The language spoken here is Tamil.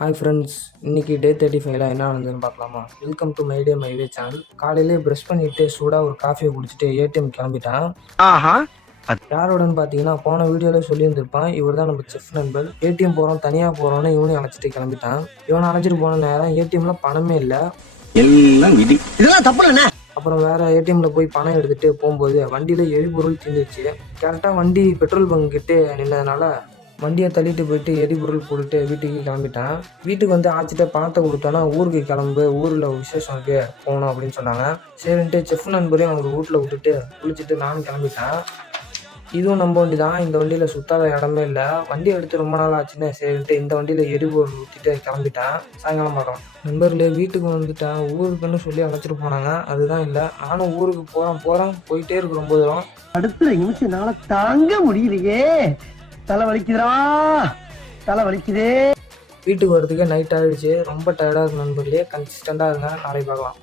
ஹாய் ஃப்ரெண்ட்ஸ், இன்றைக்கி டே 35ல் என்ன நடந்ததுன்னு பார்க்கலாமா? Welcome to my day my way channel. காலையிலே ப்ரஷ் பண்ணிவிட்டு சூடாக ஒரு காஃபியை குடிச்சிட்டு ஏடிஎம் கிளம்பிட்டான். யாரோடன்னு பார்த்தீங்கன்னா, போன வீடியோவில் சொல்லியிருந்திருப்பான், இவர் தான் நம்ம செஃப் நண்பர். ஏடிஎம் போகிறோம், தனியாக போகிறோன்னு இவனையும் அழைச்சிட்டு கிளம்பிட்டான். இவனை அழைச்சிட்டு போன நேரம் ஏடிஎம்மில் பணமே இல்லை. எல்லாம் விதி. இதெல்லாம் தப்பு இல்லைண்ணே. அப்புறம் வேறு ஏடிஎம்மில் போய் பணம் எடுத்துகிட்டு போகும்போது வண்டியில் எரிபொருள் தீர்ந்துருச்சு. கரெக்டாக வண்டி பெட்ரோல் பங்க் கிட்டே நின்றதுனால வண்டியை தள்ளிட்டு போயிட்டு எரிபொருள் போட்டுட்டு வீட்டுக்கு கிளம்பிட்டான். வீட்டுக்கு வந்து ஆச்சிட்ட பணத்தை கொடுத்தோன்னா ஊருக்கு கிளம்பு, ஊரில் விசேஷம் இருக்கு போகணும் அப்படின்னு சொன்னாங்க. சரின்ட்டு செஃப் நண்பரையும் அவங்க வீட்டில் விட்டுட்டு குளிச்சுட்டு நானும் கிளம்பிட்டேன். இதுவும் நம்ம வண்டி தான். இந்த வண்டியில் சுத்தாத இடமே இல்லை. வண்டி எடுத்து ரொம்ப நாள் ஆச்சுன்னு சரின்ட்டு இந்த வண்டியில் எரிபொருள் ஊற்றிட்டு கிளம்பிட்டேன். சாயங்காலம் பார்க்கலாம். நண்பர்களே, வீட்டுக்கு வந்துட்டேன். ஊருக்குன்னு சொல்லி அழைச்சிட்டு போனாங்க, அதுதான் இல்லை. நானும் ஊருக்கு போகிறேன் போயிட்டே இருக்கு ரொம்ப தூரம். அடுத்த நிமிஷம் என்னால தாங்க முடியலையே. தலை வலிக்குதுடா, தலை வலிக்குதே. வீட்டுக்கு வரதுக்கே நைட் ஆகிடுச்சு. ரொம்ப டயர்டாக இருக்கு நண்பர்களே. கன்சிஸ்டண்டாக இருங்க. நாளைக்கு பார்க்கலாம்.